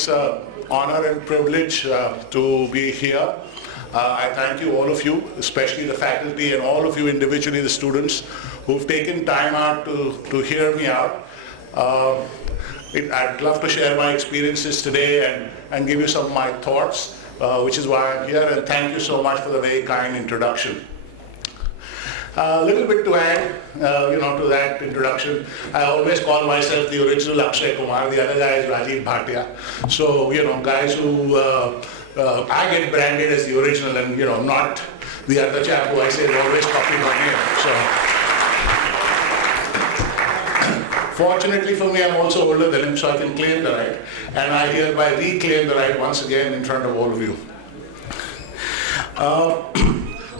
It's an honor and privilege to be here. I thank you, all of you, especially the faculty and all of you individually, the students, who've taken time out to hear me out. I'd love to share my experiences today and give you some of my thoughts, which is why I'm here, and thank you so much for the very kind introduction. A little bit to add, to that introduction. I always call myself the original Akshaya Kumar. The other guy is Rajiv Bhatia. So, guys who I get branded as the original, and not the other chap who I say always copy my name. So, fortunately for me, I'm also older than him, so I can claim the right, and I hereby reclaim the right once again in front of all of you.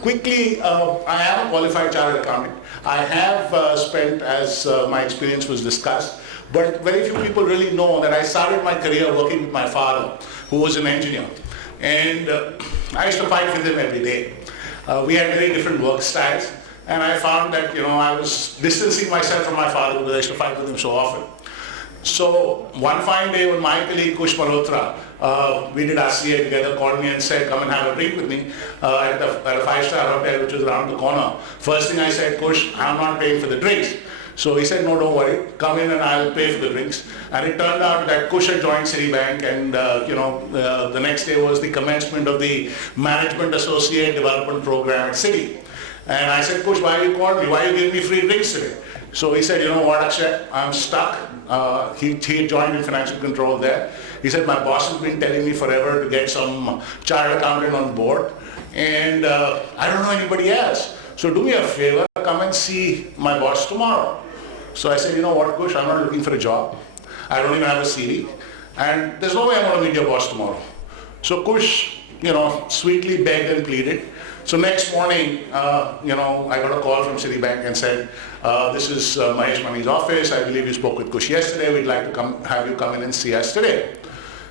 Quickly, I am a qualified chartered accountant. I have spent, as my experience was discussed, but very few people really know that I started my career working with my father, who was an engineer. And I used to fight with him every day. We had very different work styles, and I found that I was distancing myself from my father because I used to fight with him so often. So one fine day when my colleague Kush Malhotra, we did our CA together, called me and said, come and have a drink with me at a five-star hotel which was around the corner. First thing I said, Kush, I'm not paying for the drinks. So he said, no, don't worry, come in and I'll pay for the drinks. And it turned out that Kush had joined Citibank, and the next day was the commencement of the Management Associate Development Program at Citi. And I said, Kush, why you called me? Why you giving me free drinks today? So he said, you know what, Akshay, I'm stuck. He joined in financial control there. He said, my boss has been telling me forever to get some chartered accountant on board, and I don't know anybody else. So do me a favor, come and see my boss tomorrow. So I said, you know what, Kush, I'm not looking for a job. I don't even have a CV, and there's no way I'm going to meet your boss tomorrow. So Kush, sweetly begged and pleaded. So next morning, I got a call from Citibank and said, this is Mahesh Mani's office. I believe you spoke with Kush yesterday. We'd like to have you come in and see us today.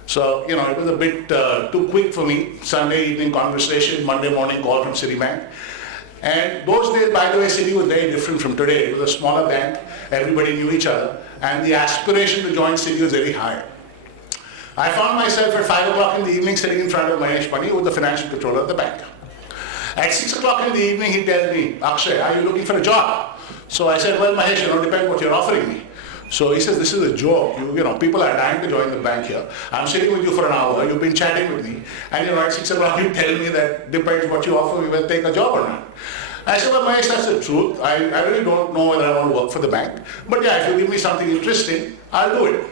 So, it was a bit too quick for me. Sunday evening conversation, Monday morning call from Citibank. And those days, by the way, Citi was very different from today. It was a smaller bank. Everybody knew each other. And the aspiration to join Citi was very high. I found myself at 5 o'clock in the evening sitting in front of Mahesh Mani, who was the financial controller of the bank. At 6 o'clock in the evening, he tells me, Akshay, are you looking for a job? So I said, well, Mahesh, depends what you're offering me. So he says, this is a joke. People are dying to join the bank here. I'm sitting with you for an hour. You've been chatting with me. And at 6 o'clock, you tell me that depends what you offer, we will take a job or not. I said, well, Mahesh, that's the truth. I really don't know whether I want to work for the bank. But yeah, if you give me something interesting, I'll do it.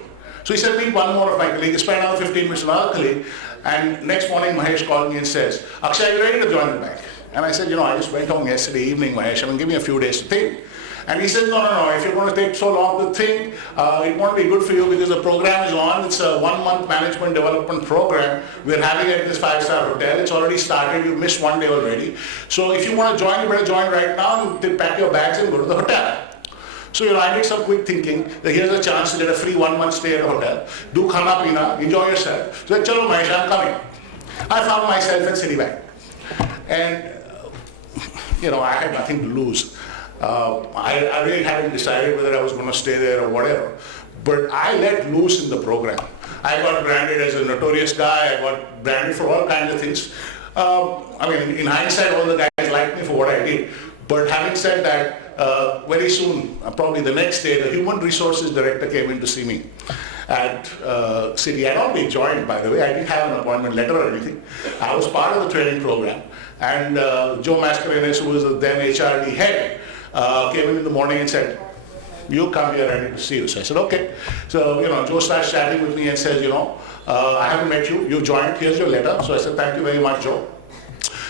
So he said, meet one more of my colleagues, spend another 15 minutes with another colleague. And next morning, Mahesh called me and says, Akshay, are you ready to join the bank? And I said, I just went home yesterday evening, Mahesh, give me a few days to think. And he said, no, if you're going to take so long to think, it won't be good for you because the program is on. It's a 1-month management development program. We're having it at this 5-star hotel. It's already started. You missed one day already. So if you want to join, you better join right now. You pack your bags and go to the hotel. So I did some quick thinking that here's a chance to get a free 1-month stay at a hotel. Do khana pina, enjoy yourself. So I said, chalo Mahesh, I'm coming. I found myself at Citibank. And I had nothing to lose. I really hadn't decided whether I was going to stay there or whatever. But I let loose in the program. I got branded as a notorious guy. I got branded for all kinds of things. In hindsight, all the guys liked me for what I did. But having said that, very soon, probably the next day, the human resources director came in to see me at Citi. I'd already joined, by the way. I didn't have an appointment letter or anything. I was part of the training program. And Joe Mascarenes, who was the then HRD head, came in the morning and said, you come here, I need to see you. So I said, okay. So, Joe starts chatting with me and says, I haven't met you. You joined. Here's your letter. So I said, thank you very much, Joe.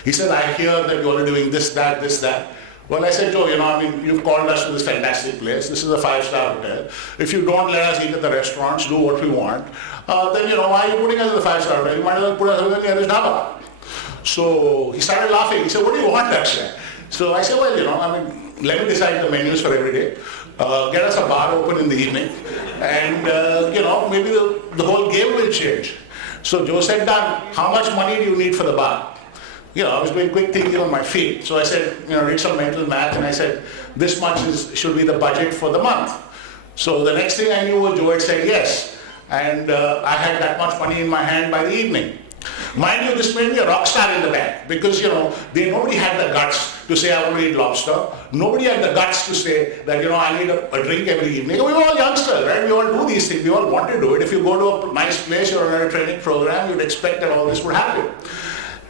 He said, I hear that you're doing this, that, this, that. Well, I said, Joe, you've called us to this fantastic place. This is a 5-star hotel. If you don't let us eat at the restaurants, do what we want, then, why are you putting us in the 5-star hotel? You might as well put us in the nearest dhaba. So he started laughing. He said, what do you want, Akshay? So I said, well, let me decide the menus for every day. Get us a bar open in the evening. And, maybe the whole game will change. So Joe said, done. How much money do you need for the bar? I was doing quick thinking on my feet. So I said, did some mental math, and I said, this much should be the budget for the month. So the next thing I knew was Joe had said yes. and I had that much money in my hand by the evening. Mind you, this made me a rock star in the bank because, nobody had the guts to say, I want to eat lobster. Nobody had the guts to say that, I need a drink every evening. We were all youngsters, right? We all do these things. We all want to do it. If you go to a nice place or on a training program, you'd expect that all this would happen.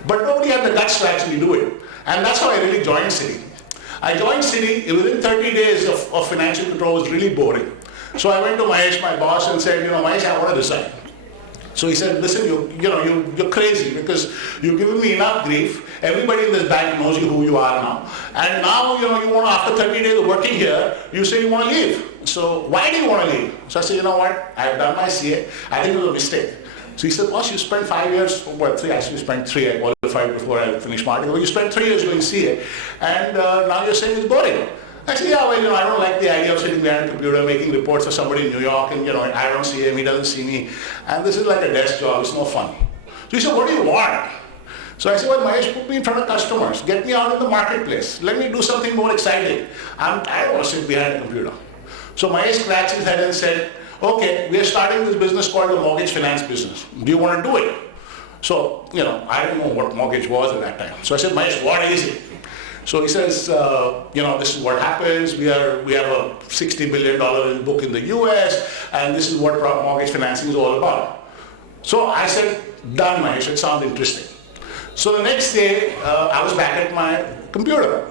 But nobody had the guts to actually do it. And that's how I really joined Citi. I joined Citi. Within 30 days of financial control was really boring. So I went to Mahesh, my boss, and said, Mahesh, I want to resign. So he said, listen, you're crazy because you've given me enough grief. Everybody in this bank knows who you are now. And now, you want to, after 30 days of working here, you say you want to leave. So why do you want to leave? So I said, you know what? I've done my CA. I think it was a mistake. So he said, boss, you spent 5 years, three, actually spent 3, I qualified before I finished marketing. Well, you spent 3 years doing CA, and now you're saying it's boring. I said, yeah, well, I don't like the idea of sitting behind a computer making reports for somebody in New York, and, I don't see him, he doesn't see me, and this is like a desk job, it's no fun. So he said, what do you want? So I said, well, Mahesh, put me in front of customers, get me out in the marketplace, let me do something more exciting. I don't want to sit behind a computer. So Mahesh scratched his head and said, okay, we are starting this business called the mortgage finance business. Do you want to do it? So, I didn't know what mortgage was at that time. So I said, Mahesh, what is it? So he says, this is what happens. We have a $60 billion book in the US, and this is what mortgage financing is all about. So I said, done, Mahesh, it sounds interesting. So the next day, I was back at my computer.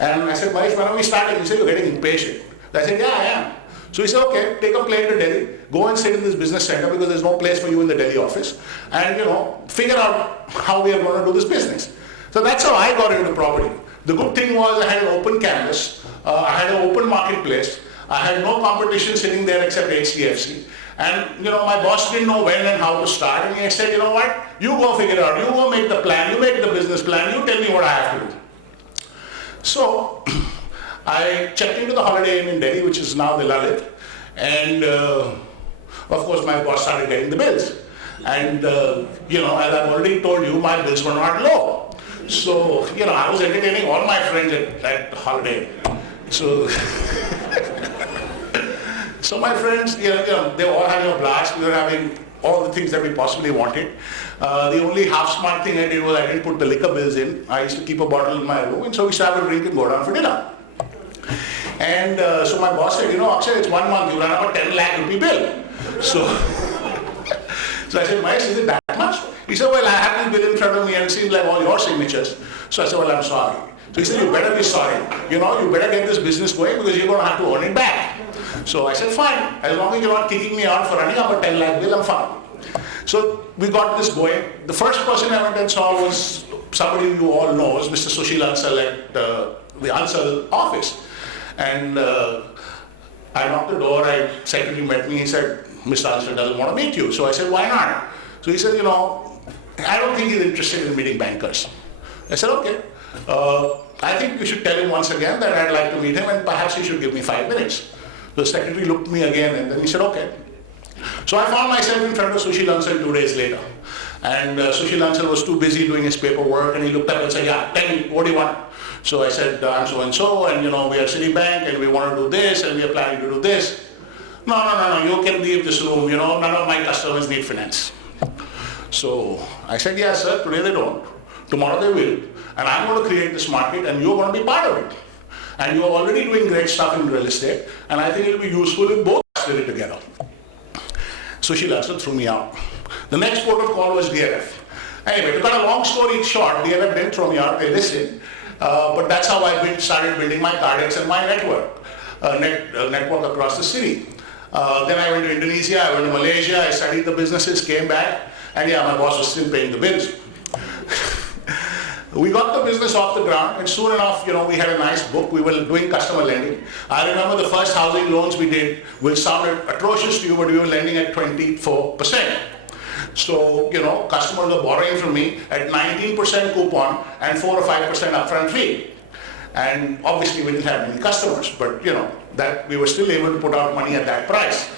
And I said, Mahesh, when are we starting? He said, you're getting impatient. I said, yeah, I am. So he said, okay, take a plane to Delhi, go and sit in this business center because there's no place for you in the Delhi office, and figure out how we are going to do this business. So that's how I got into property. The good thing was I had an open canvas, I had an open marketplace, I had no competition sitting there except HDFC. And my boss didn't know when and how to start, and he said, you know what, you go figure it out, you go make the plan, you make the business plan, you tell me what I have to do. So I checked into the Holiday Inn in Delhi, which is now the Lalit, and of course my boss started getting the bills. And as I've already told you, my bills were not low. So, I was entertaining all my friends at Holiday Inn. So, so my friends, they were all having a blast. We were having all the things that we possibly wanted. The only half smart thing I did was I didn't put the liquor bills in. I used to keep a bottle in my room, and so we started drink and go down for dinner. And so my boss said, Akshay, it's 1 month, you run up a 10 lakh rupee bill. So, so I said, Mahesh, is it that much? He said, well, I have this bill in front of me and it seems like all your signatures. So I said, well, I'm sorry. So he said, you better be sorry. You better get this business going because you're going to have to earn it back. So I said, fine. As long as you're not kicking me out for running up a 10 lakh bill, I'm fine. So we got this going. The first person I went and saw was somebody you all know, is Mr. Sushil Ansal at the Ansal office. And I knocked the door, secretary met me, he said, Mr. Ansal doesn't want to meet you. So I said, why not? So he said, I don't think he's interested in meeting bankers. I said, okay. I think you should tell him once again that I'd like to meet him and perhaps he should give me 5 minutes. The secretary looked at me again and then he said, okay. So I found myself in front of Sushil Ansal 2 days later. And Sushil Ansal was too busy doing his paperwork and he looked up and said, yeah, tell me, what do you want? So I said, I'm so-and-so and we are Citibank and we want to do this and we are planning to do this. No, you can leave this room, none of my customers need finance. So I said, yes, sir, today they don't. Tomorrow they will. And I'm going to create this market and you're going to be part of it. And you're already doing great stuff in real estate and I think it'll be useful if both did it together. Sushil Ansal threw me out. The next port of call was DLF. Anyway, to cut a long story short, DLF didn't throw me out, they listened. But that's how I started building my cardex and my network across the city. Then I went to Indonesia, I went to Malaysia, I studied the businesses, came back, and yeah, my boss was still paying the bills. We got the business off the ground, and soon enough, we had a nice book. We were doing customer lending. I remember the first housing loans we did will sound atrocious to you, but we were lending at 24%. So, customers were borrowing from me at 19% coupon and 4 or 5% upfront fee. And obviously we didn't have many customers, but that we were still able to put out money at that price.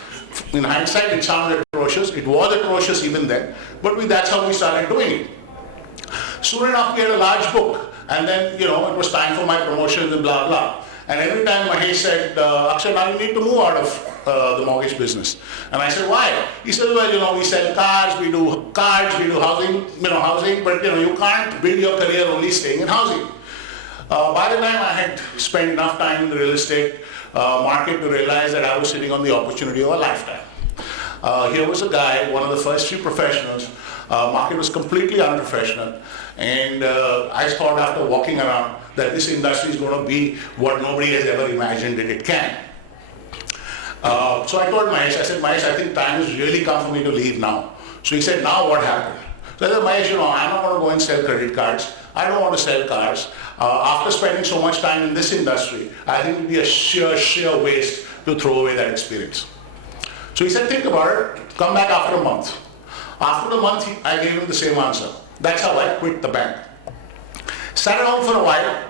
In hindsight, it sounded atrocious. It was atrocious even then, but that's how we started doing it. Soon enough, we had a large book, and then, it was time for my promotions and blah, blah. And every time Mahesh said, Akshay, now you need to move out of the mortgage business. And I said, why? He said, well, we sell cars, we do cards, we do housing, but you can't build your career only staying in housing. By the time I had spent enough time in the real estate market to realize that I was sitting on the opportunity of a lifetime. Here was a guy, one of the first few professionals. Market was completely unprofessional, and I thought after walking around that this industry is going to be what nobody has ever imagined that it can. So I told Mahesh, I said, Mahesh, I think time has really come for me to leave now. So he said, now what happened? So I said, Mahesh, I'm not going to go and sell credit cards. I don't want to sell cars. After spending so much time in this industry, I think it would be a sheer waste to throw away that experience. So he said, think about it, come back after a month. After the month, I gave him the same answer. That's how I quit the bank. Sat around for a while,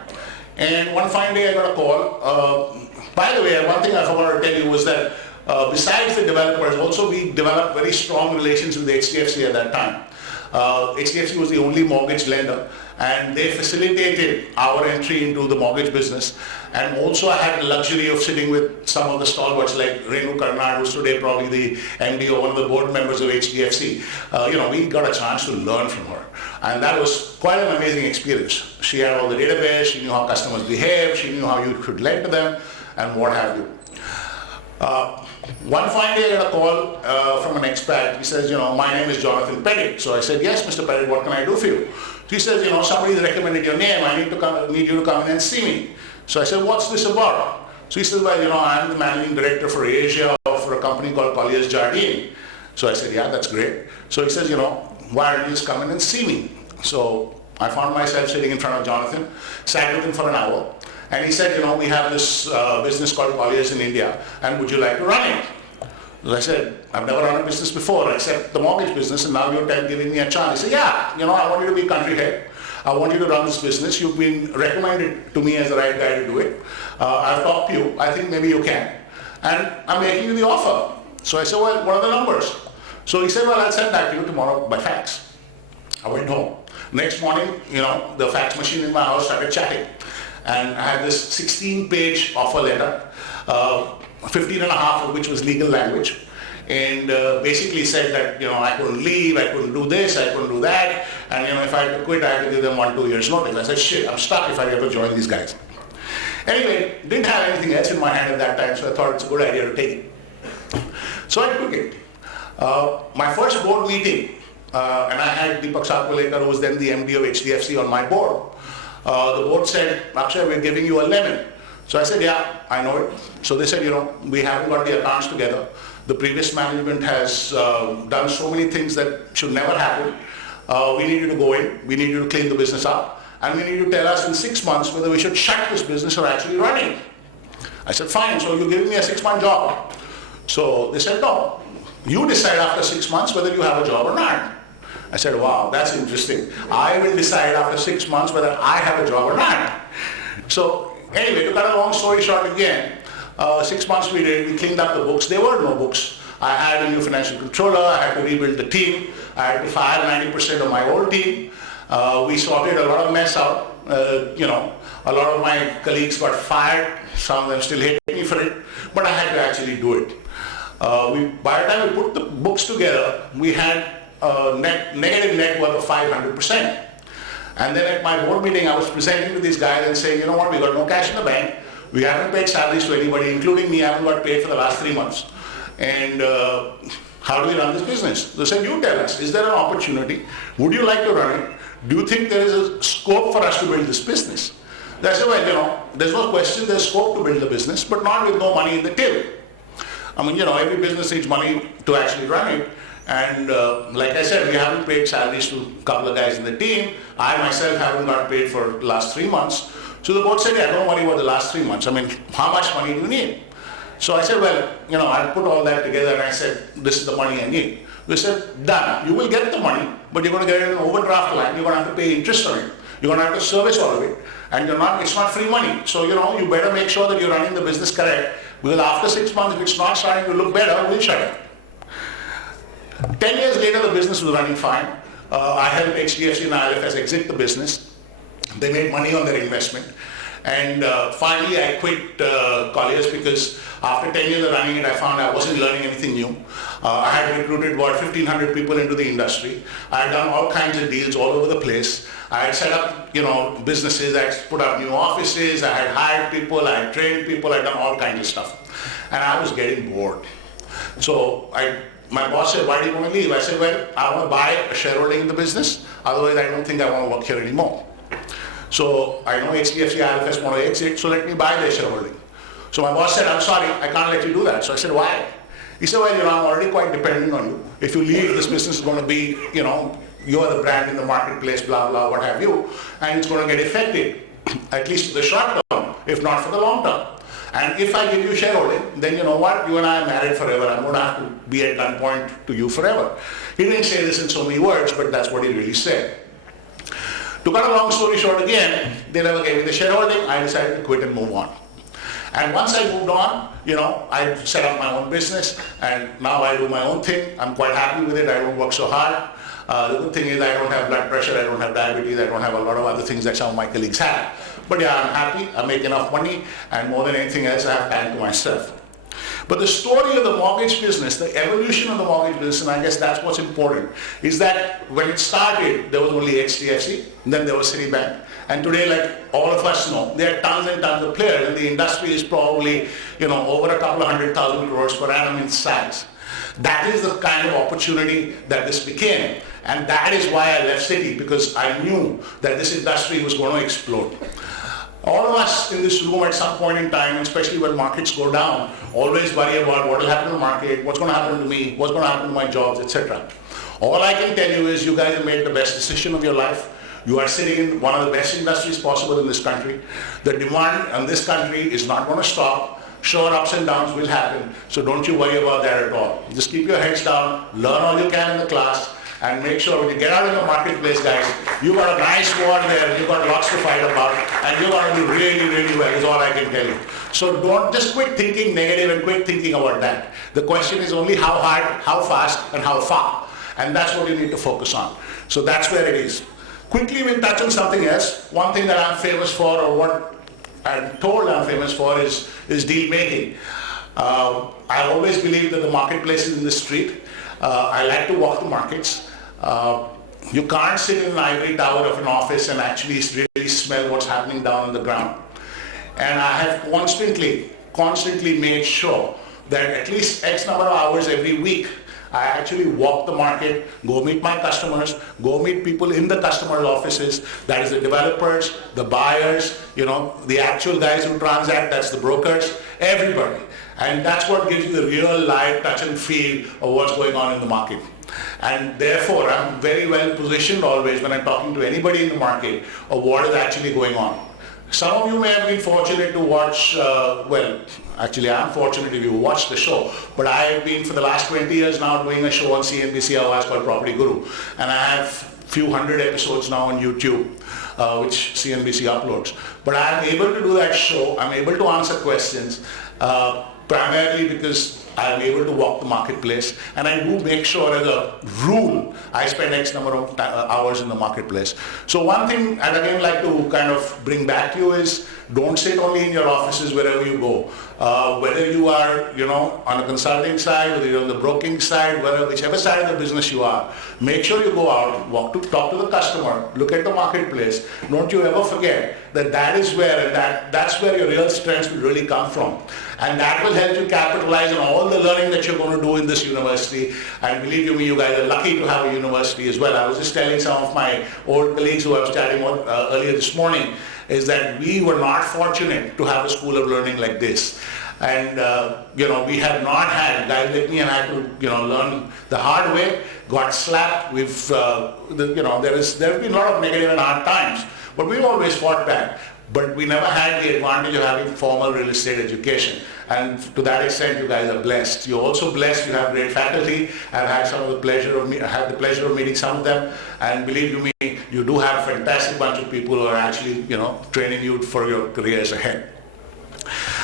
and one fine day I got a call. By the way, one thing I forgot to tell you was that besides the developers, also we developed very strong relations with the HDFC at that time. HDFC was the only mortgage lender, and they facilitated our entry into the mortgage business. And also I had the luxury of sitting with some of the stalwarts like Renu Karnad, who's today probably the MD or one of the board members of HDFC. We got a chance to learn from her. And that was quite an amazing experience. She had all the database, she knew how customers behave, she knew how you could lend to them, and what have you. One fine day I got a call from an expat. He says, my name is Jonathan Pettit. So I said, yes, Mr. Pettit, what can I do for you? He says, somebody's recommended your name. I need you to come in and see me. So I said, what's this about? So he says, well, I'm the managing director for Asia for a company called Colliers Jardine. So I said, yeah, that's great. So he says, why don't you just come in and see me? So I found myself sitting in front of Jonathan, sat with him for an hour. And he said, we have this business called Colliers in India, and would you like to run it? So I said, I've never run a business before except the mortgage business, and now you're giving me a chance. He said, yeah, I want you to be country head. I want you to run this business. You've been recommended to me as the right guy to do it. I've talked to you. I think maybe you can. And I'm making you the offer. So I said, well, what are the numbers? So he said, well, I'll send that to you tomorrow by fax. I went home. Next morning, the fax machine in my house started chatting. And I had this 16-page offer letter, 15 and a half of which was legal language. And basically said that, I couldn't leave, I couldn't do this, I couldn't do that. And, if I had to quit, I had to give them 1-2 years notice. I said, shit, I'm stuck if I ever join these guys. Anyway, didn't have anything else in my hand at that time, so I thought it's a good idea to take it. So I took it. My first board meeting, and I had Deepak Sarpalekar, who was then the MD of HDFC, on my board. The board said, Akshay, we're giving you a lemon. So I said, yeah, I know it. So they said, we haven't got the accounts together. The previous management has done so many things that should never happen. We need you to go in, we need you to clean the business up, and we need you to tell us in 6 months whether we should shut this business or actually run it. I said, fine, so you're giving me a 6-month job. So they said, no, you decide after 6 months whether you have a job or not. I said, wow, that's interesting. I will decide after 6 months whether I have a job or not. So anyway, to cut a long story short again, 6 months we did, we cleaned up the books. There were no books. I had a new financial controller, I had to rebuild the team, I had to fire 90% of my old team. We sorted a lot of mess out. A lot of my colleagues got fired, some of them still hate me for it, but I had to actually do it. By the time we put the books together, we had a negative net worth of 500%. And then at my board meeting, I was presenting to these guys and saying, you know what, we got no cash in the bank. We haven't paid salaries to anybody, including me. I haven't got paid for the last 3 months. And how do we run this business? They said, you tell us, is there an opportunity? Would you like to run it? Do you think there is a scope for us to build this business? They said, well, there's no question there's scope to build the business, but not with no money in the till. I mean, every business needs money to actually run it. And like I said, we haven't paid salaries to a couple of guys in the team. I myself haven't got paid for the last 3 months. So the board said, yeah, don't worry about the last 3 months. I mean, how much money do you need? So I said, well, I put all that together and I said, this is the money I need. They said, done. You will get the money, but you're going to get an overdraft line. You're going to have to pay interest on it. You're going to have to service all of it. And it's not free money. So, you better make sure that you're running the business correct. Because after 6 months, if it's not starting to look better, we'll shut it. 10 years later, the business was running fine. I helped HDFC and ILFS exit the business. They made money on their investment. And finally, I quit Colliers because after 10 years of running it, I found I wasn't learning anything new. I had recruited about 1,500 people into the industry. I had done all kinds of deals all over the place. I had set up, businesses. I had put up new offices. I had hired people. I had trained people. I had done all kinds of stuff. And I was getting bored. So my boss said, "Why do you want to leave?" I said, "Well, I want to buy a shareholding in the business. Otherwise, I don't think I want to work here anymore. So I know HDFC IFS want to exit, so let me buy their shareholding." So my boss said, "I'm sorry, I can't let you do that." So I said, "Why?" He said, "Well, I'm already quite dependent on you. If you leave, this business is going to be, you're the brand in the marketplace, blah, blah, what have you, and it's going to get affected, at least for the short term, if not for the long term. And if I give you shareholding, then you know what? You and I are married forever. I'm going to have to be at gunpoint to you forever." He didn't say this in so many words, but that's what he really said. To cut a long story short again, they never gave me the shareholding. I decided to quit and move on. And once I moved on, I set up my own business, and now I do my own thing. I'm quite happy with it. I don't work so hard. The good thing is I don't have blood pressure, I don't have diabetes, I don't have a lot of other things that some of my colleagues have. But yeah, I'm happy, I make enough money, and more than anything else, I have time to myself. But the story of the mortgage business, the evolution of the mortgage business, and I guess that's what's important, is that when it started, there was only HDFC, then there was Citibank, and today, like all of us know, there are tons and tons of players, and the industry is probably, over a couple of 100,000 crores per annum in size. That is the kind of opportunity that this became, and that is why I left Citi, because I knew that this industry was going to explode. All of us in this room at some point in time, especially when markets go down, always worry about what will happen to the market, what's going to happen to me, what's going to happen to my jobs, etc. All I can tell you is you guys have made the best decision of your life. You are sitting in one of the best industries possible in this country. The demand in this country is not going to stop. Sure, ups and downs will happen, so don't you worry about that at all. Just keep your heads down, learn all you can in the class, and make sure when you get out in the marketplace, guys, you got a nice war there, you got lots to fight about, and you're going to do really, really well, is all I can tell you. So don't just quit thinking negative and quit thinking about that. The question is only how hard, how fast, and how far. And that's what you need to focus on. So that's where it is. Quickly, we'll touch on something else. One thing that I'm famous for, or what I'm told I'm famous for, is deal making. I always believe that the marketplace is in the street. I like to walk the markets. You can't sit in an ivory tower of an office and actually really smell what's happening down on the ground. And I have constantly made sure that at least X number of hours every week, I actually walk the market, go meet my customers, go meet people in the customer's offices, that is the developers, the buyers, the actual guys who transact, that's the brokers, everybody. And that's what gives you the real live touch and feel of what's going on in the market. And therefore, I'm very well positioned always when I'm talking to anybody in the market of what is actually going on. Some of you may have been fortunate to watch, actually I'm fortunate if you watch the show, but I've been for the last 20 years now doing a show on CNBC called Property Guru. And I have a few hundred episodes now on YouTube, which CNBC uploads. But I'm able to do that show, I'm able to answer questions, primarily because I'm able to walk the marketplace, and I do make sure as a rule I spend X number of hours in the marketplace. So one thing I'd again like to kind of bring back to you is don't sit only in your offices wherever you go. Whether you are on a consulting side, whether you're on the broking side, whichever side of the business you are, make sure you go out, talk to the customer, look at the marketplace. Don't you ever forget that is where, and that's where your real strengths will really come from. And that will help you capitalize on all the learning that you're going to do in this university. And believe you me, you guys are lucky to have a university as well. I was just telling some of my old colleagues who I was chatting with earlier this morning, is that we were not fortunate to have a school of learning like this. And we have not had guys like me, and I had to learn the hard way, got slapped. There have been a lot of negative and hard times, but we've always fought back. But we never had the advantage of having formal real estate education. And to that extent, you guys are blessed. You're also blessed. You have great faculty. I've had the pleasure of meeting some of them. And believe you me, you do have a fantastic bunch of people who are actually, training you for your careers ahead.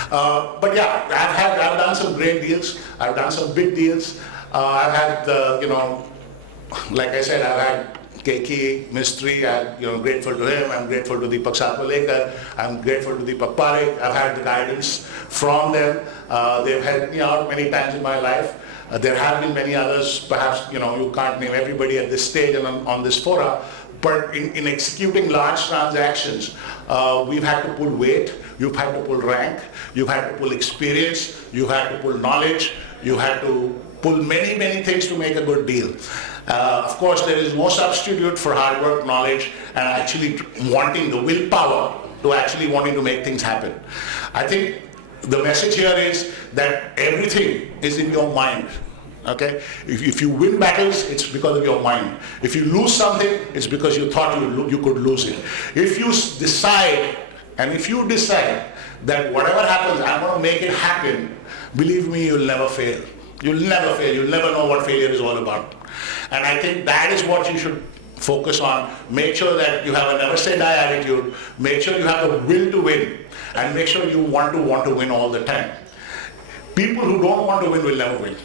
But yeah, I've done some great deals. I've done some big deals. I've had, like I said, I've had Keki Mistry, I'm grateful to him. I'm grateful to Deepak Sarpalekar. I'm grateful to Deepak Parekh. I've had the guidance from them. They've helped me out many times in my life. There have been many others, perhaps you can't name everybody at this stage and on this fora, but in executing large transactions, we've had to pull weight, you've had to pull rank, you've had to pull experience, you've had to pull knowledge, you had to pull many, many things to make a good deal. Of course, there is no substitute for hard work, knowledge, and actually wanting the willpower to actually wanting to make things happen. I think the message here is that everything is in your mind. Okay? If you win battles, it's because of your mind. If you lose something, it's because you thought you could lose it. If you decide that whatever happens, I'm going to make it happen, believe me, you'll never fail. You'll never fail. You'll never know what failure is all about. And I think that is what you should focus on. Make sure that you have a never say die attitude. Make sure you have the will to win. And make sure you want to win all the time. People who don't want to win will never win.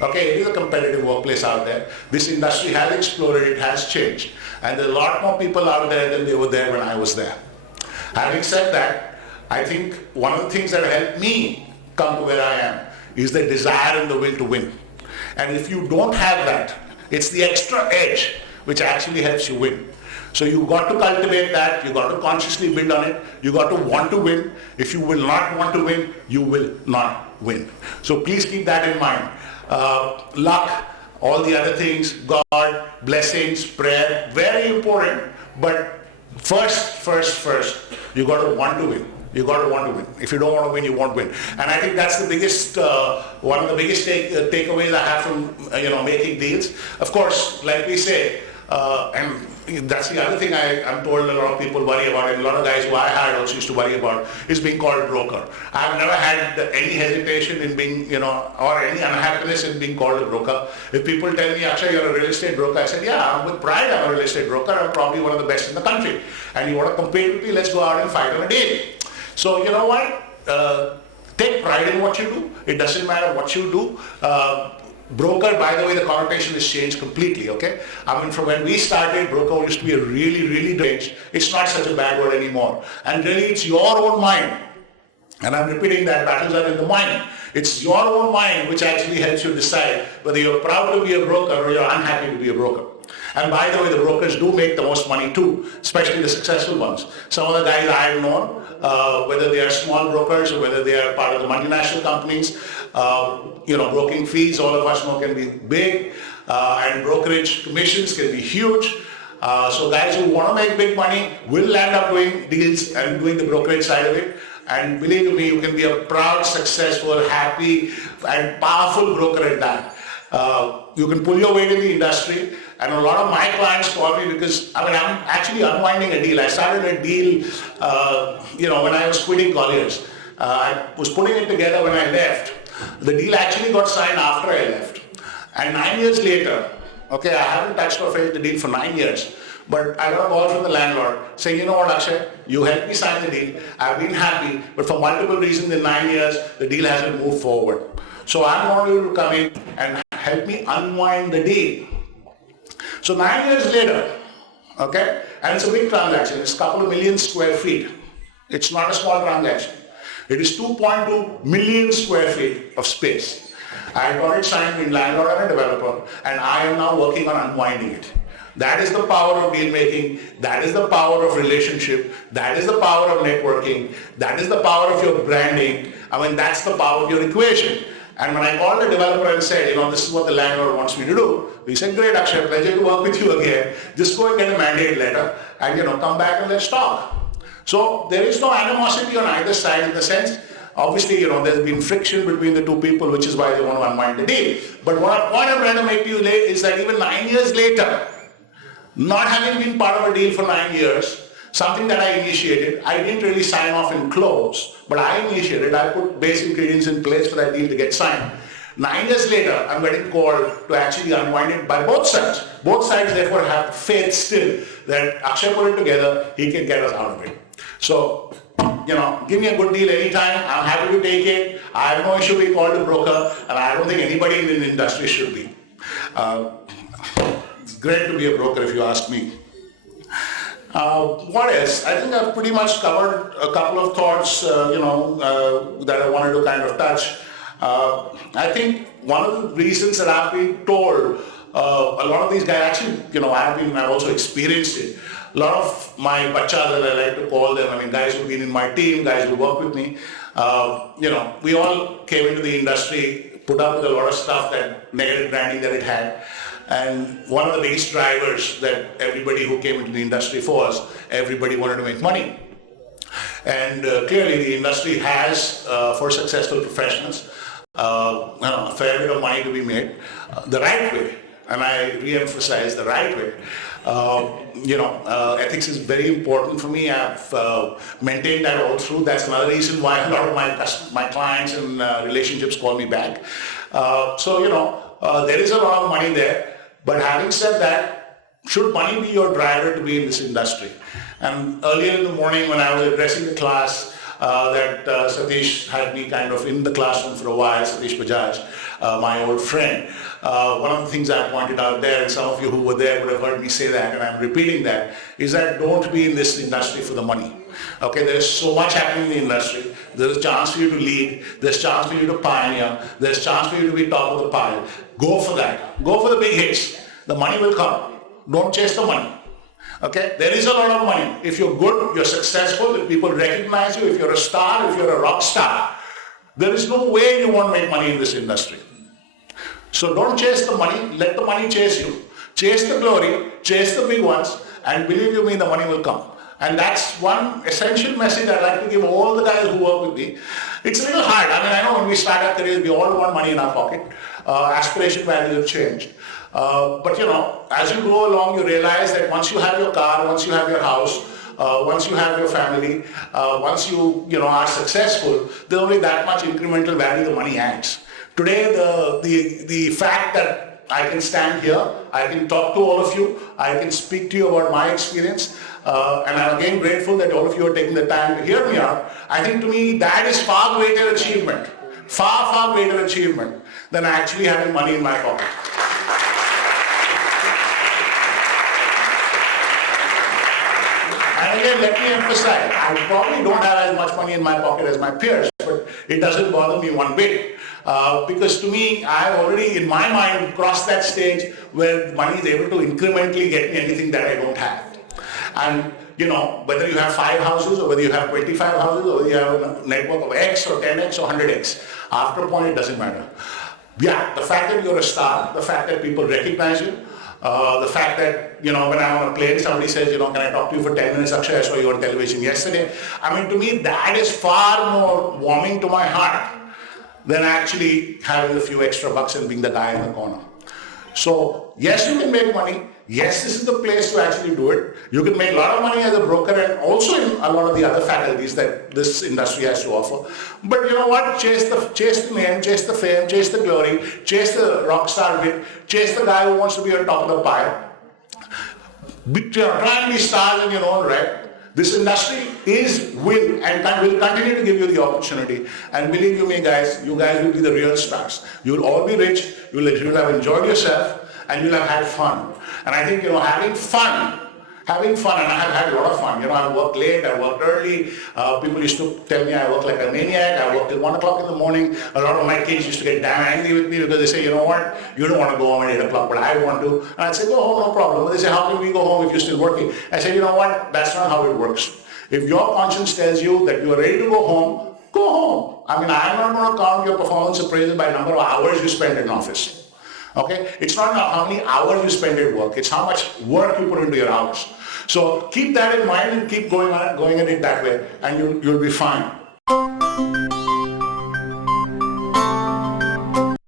Okay, it is a competitive workplace out there. This industry has exploded, it has changed. And there are a lot more people out there than they were there when I was there. Having said that, I think one of the things that helped me come to where I am is the desire and the will to win. And if you don't have that, it's the extra edge which actually helps you win. So you've got to cultivate that, you've got to consciously build on it, you've got to want to win. If you will not want to win, you will not win. So please keep that in mind. Luck, all the other things, God, blessings, prayer, very important, but first, you got to want to win. You got to want to win. If you don't want to win, you won't win. And I think that's the biggest, one of the biggest takeaways I have from making deals. Of course, like we say, and that's the other thing I'm told a lot of people worry about, and a lot of guys who I hired also used to worry about, is being called broker. I've never had any hesitation in being, or any unhappiness in being called a broker. If people tell me, Akshay, you're a real estate broker, I said, yeah, with pride I'm a real estate broker. I'm probably one of the best in the country. And you want to compete with me, let's go out and fight on a deal. So you know what? Take pride in what you do. It doesn't matter what you do. Broker, by the way, the connotation has changed completely, okay? I mean, from when we started, broker used to be a really strange. It's not such a bad word anymore. And really, it's your own mind. And I'm repeating that, battles are in the mind. It's your own mind which actually helps you decide whether you're proud to be a broker or you're unhappy to be a broker. And by the way, the brokers do make the most money too, especially the successful ones. Some of the guys I've known, whether they are small brokers or whether they are part of the multinational companies, broking fees, all of us know, can be big, and brokerage commissions can be huge. So guys who want to make big money will end up doing deals and doing the brokerage side of it. And believe me, you can be a proud, successful, happy, and powerful broker at that. You can pull your weight in the industry, and a lot of my clients call me because, I'm actually unwinding a deal. I started a deal, when I was quitting Colliers. I was putting it together when I left. The deal actually got signed after I left. And 9 years later, okay, I haven't touched or felt the deal for 9 years, but I got a call from the landlord saying, you know what, Akshay, you helped me sign the deal. I've been happy, but for multiple reasons in 9 years, the deal hasn't moved forward. So I want you to come in and help me unwind the deal. So 9 years later, okay, and it's a big transaction. It's a couple of million square feet. It's not a small transaction. It is 2.2 million square feet of space. I got it signed between landlord and a developer, and I am now working on unwinding it. That is the power of deal making. That is the power of relationship. That is the power of networking. That is the power of your branding. That's the power of your equation. And when I called the developer and said, this is what the landlord wants me to do, he said, great, Akshay, pleasure to work with you again. Just go and get a mandate letter and, come back and let's talk. So there is no animosity on either side in the sense, obviously, there's been friction between the two people, which is why they want to unwind the deal. But what I'm trying to make to you is that even 9 years later, not having been part of a deal for 9 years, something that I initiated, I didn't really sign off and close, but I initiated, I put base ingredients in place for that deal to get signed. 9 years later, I'm getting called to actually unwind it by both sides. Both sides therefore have faith still that Akshay put it together, he can get us out of it. So, give me a good deal anytime, I'm happy to take it. I have no issue being called a broker, and I don't think anybody in the industry should be. great to be a broker if you ask me. What else? I think I've pretty much covered a couple of thoughts, that I wanted to kind of touch. I think one of the reasons that I've been told, a lot of these guys actually, I've also experienced it. A lot of my bachas, that I like to call them, guys who've been in my team, guys who work with me, we all came into the industry, put up with a lot of stuff, that negative branding that it had. And one of the biggest drivers that everybody who came into the industry for us, everybody wanted to make money. And clearly the industry has, for successful professionals, a fair bit of money to be made the right way. And I re-emphasize the right way. Ethics is very important for me. I've maintained that all through. That's another reason why a lot of my clients and relationships call me back. There is a lot of money there. But having said that, should money be your driver to be in this industry? And earlier in the morning when I was addressing the class, Satish had me kind of in the classroom for a while, Satish Bajaj, my old friend. One of the things I pointed out there, and some of you who were there would have heard me say that, and I'm repeating that, is that don't be in this industry for the money. Okay, there's so much happening in the industry. There's a chance for you to lead. There's a chance for you to pioneer. There's a chance for you to be top of the pile. Go for that. Go for the big hits. The money will come. Don't chase the money. Okay, there is a lot of money. If you're good, you're successful, if people recognize you, if you're a star, if you're a rock star, there is no way you won't make money in this industry. So don't chase the money, let the money chase you. Chase the glory, chase the big ones, and believe you me, the money will come. And that's one essential message I'd like to give all the guys who work with me. It's a little hard. I know when we start our careers, we all want money in our pocket. Aspiration values have changed. But as you go along, you realize that once you have your car, once you have your house, once you have your family, once you are successful, there's only that much incremental value the money adds. Today, the fact that I can stand here, I can talk to all of you, I can speak to you about my experience, and I'm again grateful that all of you are taking the time to hear me out. I think to me that is far greater achievement, far greater achievement than actually having money in my pocket. And again, let me emphasize, I probably don't have as much money in my pocket as my peers, but it doesn't bother me one bit. Because to me, I've already, in my mind, crossed that stage where money is able to incrementally get me anything that I don't have. And, whether you have 5 houses or whether you have 25 houses or whether you have a network of X or 10X or 100X, after a point, it doesn't matter. Yeah, the fact that you're a star, the fact that people recognize you, the fact that, when I'm on a plane, somebody says, can I talk to you for 10 minutes, Akshaya, I saw you on television yesterday. To me, that is far more warming to my heart than actually having a few extra bucks and being the guy in the corner. So, yes, you can make money. Yes, this is the place to actually do it. You can make a lot of money as a broker and also in a lot of the other faculties that this industry has to offer. But you know what? Chase the name, chase the fame, chase the glory, chase the rock star bit, chase the guy who wants to be on top of the pile. Try and be stars in your own right. This industry will continue to give you the opportunity. And believe you me, guys, you guys will be the real stars. You'll all be rich, you'll have enjoyed yourself, and you'll have had fun. And I think, having fun, and I have had a lot of fun. I worked late, I worked early. People used to tell me I work like a maniac. I worked till 1 o'clock in the morning. A lot of my kids used to get damn angry with me because they say, you know what, you don't want to go home at 8 o'clock, but I want to. And I'd say, go home, no problem. But they say, how can we go home if you're still working? I said, you know what, that's not how it works. If your conscience tells you that you are ready to go home, go home. I'm not going to count your performance appraisal by number of hours you spend in office. Okay? It's not how many hours you spend at work, it's how much work you put into your hours. So keep that in mind and keep going at it that way, and you'll be fine.